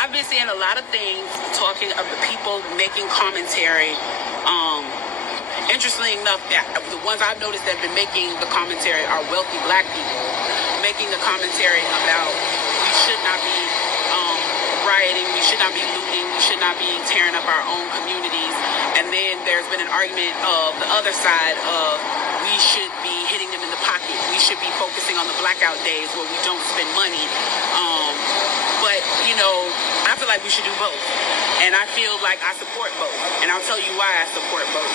I've been seeing a lot of things talking of the people making commentary. Interestingly enough, the ones I've noticed that have been making the commentary are wealthy black people making the commentary about we should not be rioting, we should not be looting, we should not be tearing up our own communities. And then there's been an argument of the other side of we should be hitting them in the pocket. We should be focusing on the blackout days where we don't spend money. But, you know, I feel like we should do both. And I feel like I support both. And I'll tell you why I support both.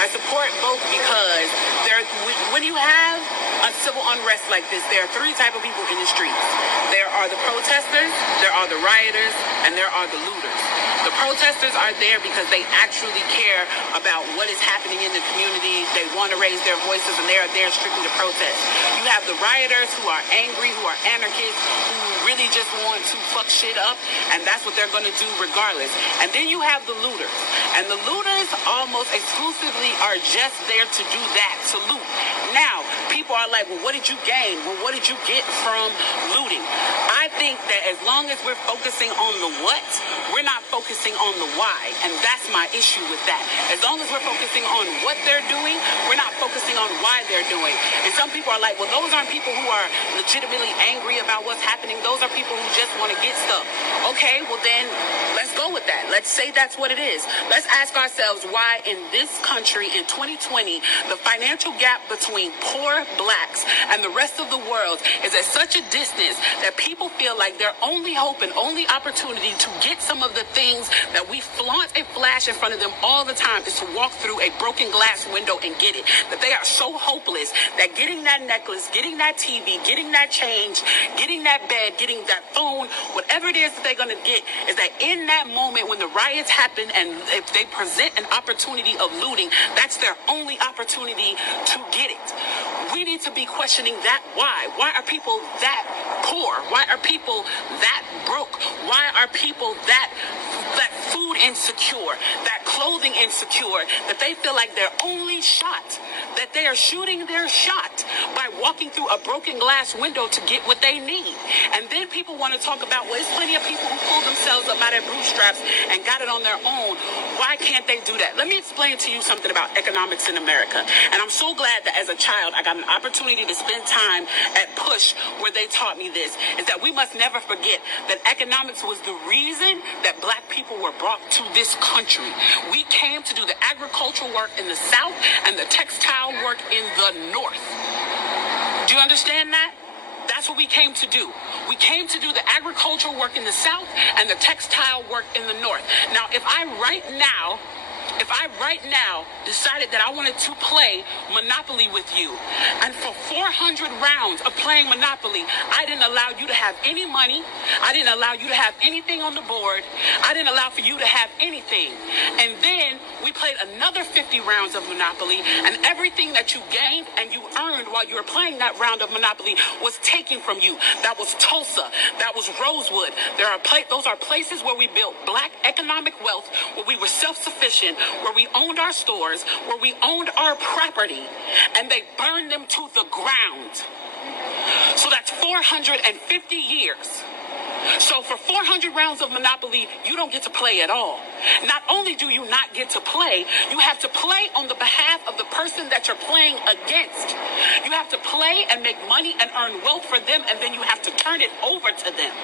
I support both because when you have a civil unrest like this, there are three types of people in the streets. There are the protesters, there are the rioters, and there are the looters. The protesters are there because they actually care about what is happening in the community. They want to raise their voices, and they are there strictly to protest. You have the rioters who are angry, who are anarchists, who really just want to fuck shit up, and that's what they're going to do regardless. And then you have the looters. And the looters almost exclusively are just there to do that, to loot. Now, people are like, well, what did you gain? Well, what did you get from looting? I think that as long as we're focusing on the what, we're not focusing on the why. And that's my issue with that. As long as we're focusing on what they're doing, we're not focusing on why they're doing. And some people are like, well, those aren't people who are legitimately angry about what's happening. Those are people who just want to get stuff. Okay, well then, let's go with that. Let's say that's what it is. Let's ask ourselves why in this country in 2020, the financial gap between poor blacks and the rest of the world is at such a distance that people feel like their only hope and only opportunity to get some of the things that we flaunt and flash in front of them all the time is to walk through a broken glass window and get it. That they are so hopeless that getting that necklace, getting that TV, getting that change, getting that bed, getting that phone, whatever it is that they're going to get, is that in that moment when the riots happen and if they present an opportunity of looting, that's their only opportunity to get it. We need to be questioning that why. Why are people that poor? Why are people that broke? Why are people that food insecure, that clothing insecure, that they feel like their only shot, that they are shooting their shot by walking through a broken glass window to get what they need? And then people want to talk about, well, there's plenty of people who pulled themselves up by their bootstraps and got it on their own. Why can't they do that? Let me explain to you something about economics in America. And I'm so glad that as a child, I got an opportunity to spend time at Push where they taught me this, is that we must never forget that economics was the reason that black people were brought to this country. We came to do the agricultural work in the South and the textile work in the North. Do you understand that? That's what we came to do. We came to do the agricultural work in the South and the textile work in the North. Now, if I right now decided that I wanted to play Monopoly with you, and for 400 rounds of playing Monopoly, I didn't allow you to have any money, I didn't allow you to have anything on the board, I didn't allow for you to have anything, and then we played another 50 rounds of Monopoly, and everything that you gained and you earned while you were playing that round of Monopoly was taken from you. That was Tulsa, that was Rosewood. Those are places where we built black economic wealth, where we were self-sufficient, where we owned our stores, where we owned our property, and they burned them to the ground. So that's 450 years. So for 400 rounds of Monopoly, you don't get to play at all. Not only do you not get to play, you have to play on the behalf of the person that you're playing against. You have to play and make money and earn wealth for them, and then you have to turn it over to them.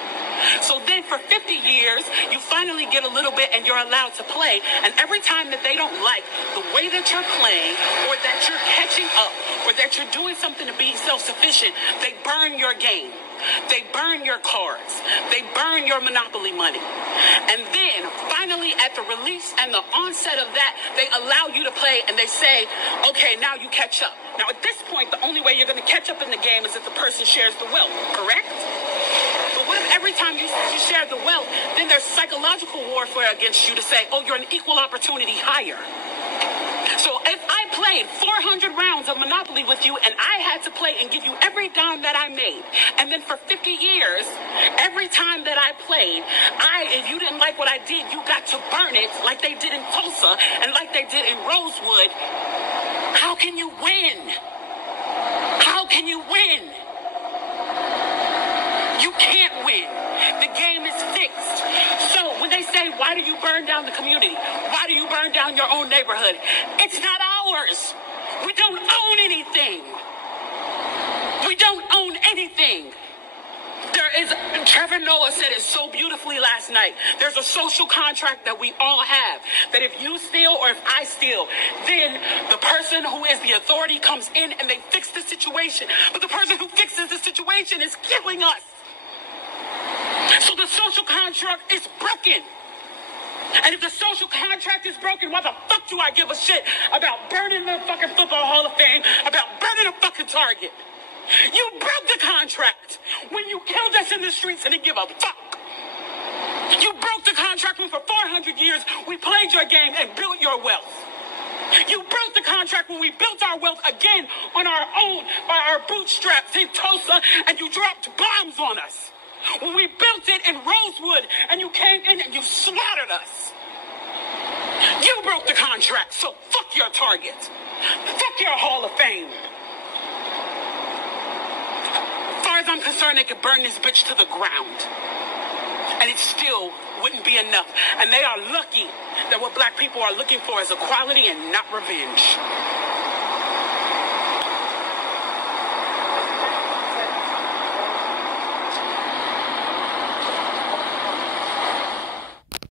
So then for 50 years, you finally get a little bit and you're allowed to play. And every time that they don't like the way that you're playing, or that you're catching up, or that you're doing something to be self-sufficient, they burn your game. They burn your cards. They burn your Monopoly money. And then finally at the release and the onset of that, they allow you to play and they say, okay, now you catch up. Now at this point, the only way you're going to catch up in the game is if the person shares the wealth, correct? But what if every time you share the wealth, then there's psychological warfare against you to say, oh, you're an equal opportunity hire. So if I played 400 rounds of Monopoly with you and I had to play and give you every dime that I made, and then for 50 years, every time that I played, if you didn't like what I did, you got to burn it like they did in Tulsa and like they did in Rosewood, how can you win? How can you win? You can't win. The game is fixed. So when they say, why do you burn down the community? Why do you burn down your own neighborhood? It's not ours. We don't own anything. We don't own anything. Trevor Noah said it so beautifully last night. There's a social contract that we all have. That if you steal or if I steal, then the person who is the authority comes in and they fix the situation. But the person who fixes the situation is killing us. So the social contract is broken. And if the social contract is broken, why the fuck do I give a shit about burning the fucking Football Hall of Fame, about burning a fucking Target? You broke the contract when you killed us in the streets and didn't give a fuck. You broke the contract when for 400 years we played your game and built your wealth. You broke the contract when we built our wealth again on our own by our bootstraps in Tulsa and you dropped bombs on us. When we built it in Rosewood and you came in and you slaughtered us. You broke the contract, so fuck your Target. Fuck your Hall of Fame. As far as I'm concerned, they could burn this bitch to the ground. And it still wouldn't be enough. And they are lucky that what black people are looking for is equality and not revenge.